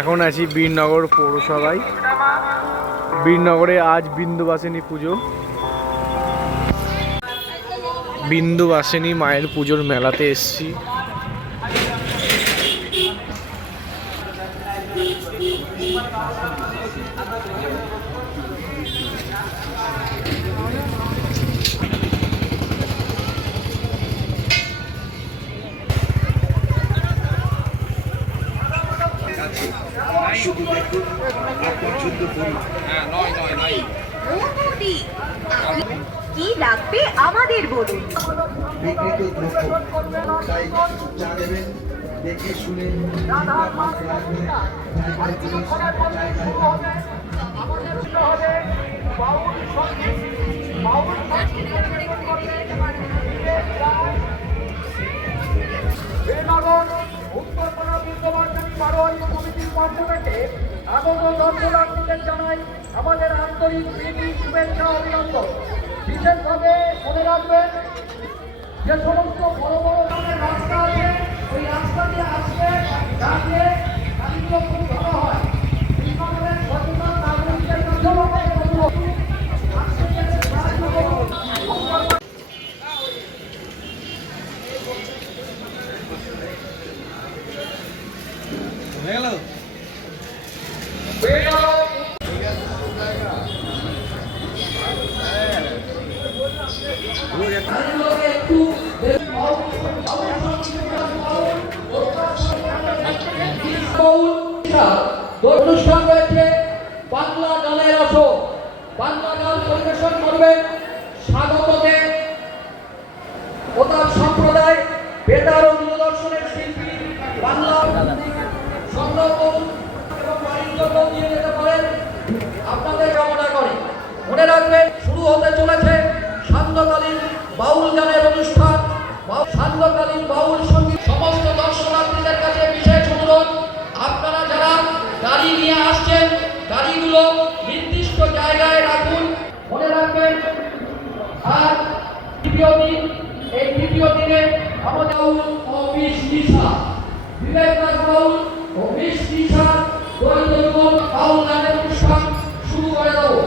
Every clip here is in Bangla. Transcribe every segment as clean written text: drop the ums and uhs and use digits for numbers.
এখন আছি বীরনগর পৌরসভায়। বীরনগরে আজ বিন্দুবাসিনী পুজো। বিন্দুবাসিনী মায়ের পুজোর মেলাতে এসছি। কি লাগবে আমাদের বলুন। দেখে শুনে উত্তরপাড়া বিন্দুবাসিনী বারোয়ারি কমিটির পক্ষ থেকে আগত দর্শনার্থীদের জানাই আমাদের আন্তরিক প্রীতি, শুভেচ্ছা, অভিনন্দন। বিশেষভাবে মনে রাখবেন যে সমস্ত বড় বড় রাস্তা আছে ওই রাস্তা দিয়ে আসলে দাঁড়িয়ে গাড়িগুলো খুব ভালো হয়। বিশ্বনাথের সচেতন নাগরিকদের কাছেও আমাদের অনুরোধ সাহায্য করুন। অনুষ্ঠান রয়েছে বাংলা গানের আসর। বাংলা গান পরিবেশন করবেন স্বাগততে ও তার সম্প্রদায় বেতার ও দূরদর্শনের শিল্পী। বাংলা সংগ্রহ করুন এবং বাড়ির জন্য দিয়ে যেতে পারেন আপনাদের কামনা করে। মনে রাখবেন শুরু হতে চলেছে সান্ধ্যকালীন বাউল গানের অনুষ্ঠান। সান্ধ্যকালীন বাউল সঙ্গীত। সমস্ত দর্শনার্থীদের কাছে বিশেষ অনুরোধ, আপনারা যারা গাড়ি নিয়ে আসছেন গাড়িগুলো নির্দিষ্ট জায়গায় রাখুন। মনে রাখবেন আর দ্বিতীয় দিন, এই দ্বিতীয় দিনে আমাদের ও বিশ নিশা বিবেকনাথ বাউল ও বিশ নিশা দরিদ্র বাউল গানের অনুষ্ঠান শুরু করে দেবো।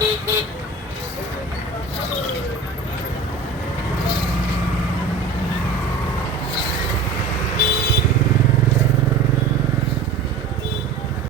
Beep beep.